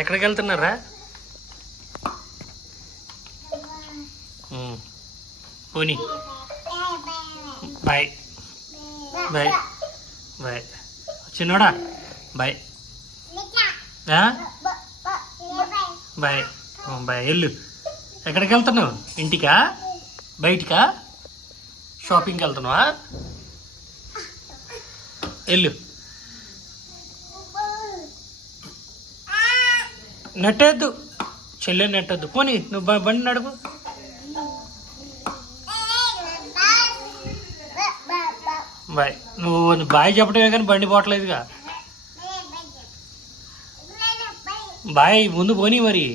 ఎక్కడికి వెళ్తున్నారా? పోనీ బాయ్ బాయ్ బాయ్. చిన్నోడా బాయ్ బాయ్ బాయ్. వెళ్ళు. ఎక్కడికి వెళ్తున్నావు? ఇంటికా బయటికా షాపింగ్కి వెళ్తున్నావా? వెళ్ళు. నెట్టేద్దు చెల్లె, నెట్టద్దు. పోనీ నువ్వు బండి నడుపు. బాయ్. నువ్వు బాయ్ చెప్పడమే కానీ బండి పోవట్లేదుగా. బాయ్ ముందు పోనీ మరి.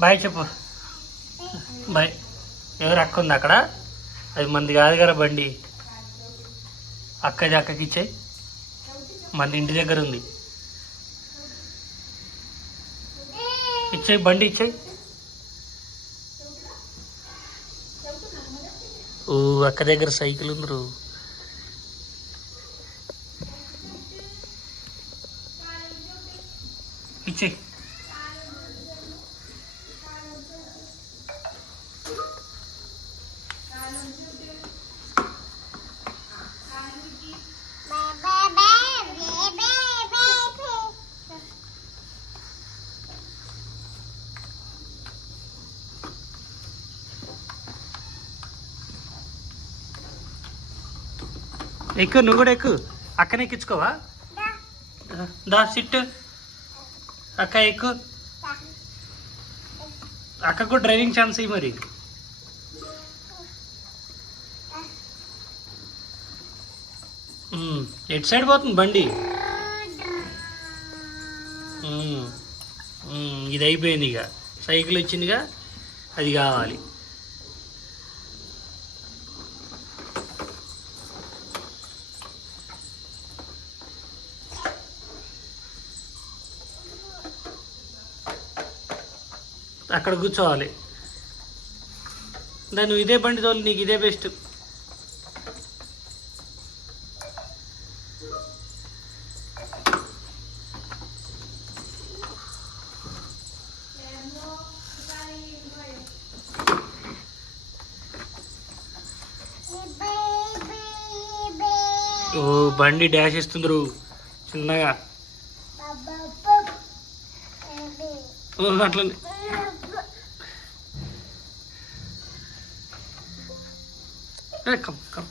బాయ్ చెప్పు. బాయ్. ఎవరు అక్క ఉంది అక్కడ? అది మంది కాదు కదా బండి. అక్కకి ఇచ్చాయి. మంది ఇంటి దగ్గర ఉంది. ఇచ్చాయి బండి ఇచ్చాయి. ఓ అక్క దగ్గర సైకిల్ ఉందరు. ఇచ్చేయి. ఎక్కు, నువ్వు కూడా ఎక్కు. అక్కనే ఎక్కించుకోవా? దా సిట్. అక్క ఎక్కు. అక్కకు డ్రైవింగ్ ఛాన్స్ ఇవ్వు మరి. ఎటు సైడ్ పోతుంది బండి? ఇది అయిపోయింది. ఇక సైకిల్ వచ్చిందిగా, అది కావాలి. అక్కడ కూర్చోవాలి. నువ్వు ఇదే బండి తోలు, నీకు ఇదే బెస్ట్. ఓ బండి డాష్ ఇస్తుందరు చిన్నగా. అట్లనే కమ్ కమ్.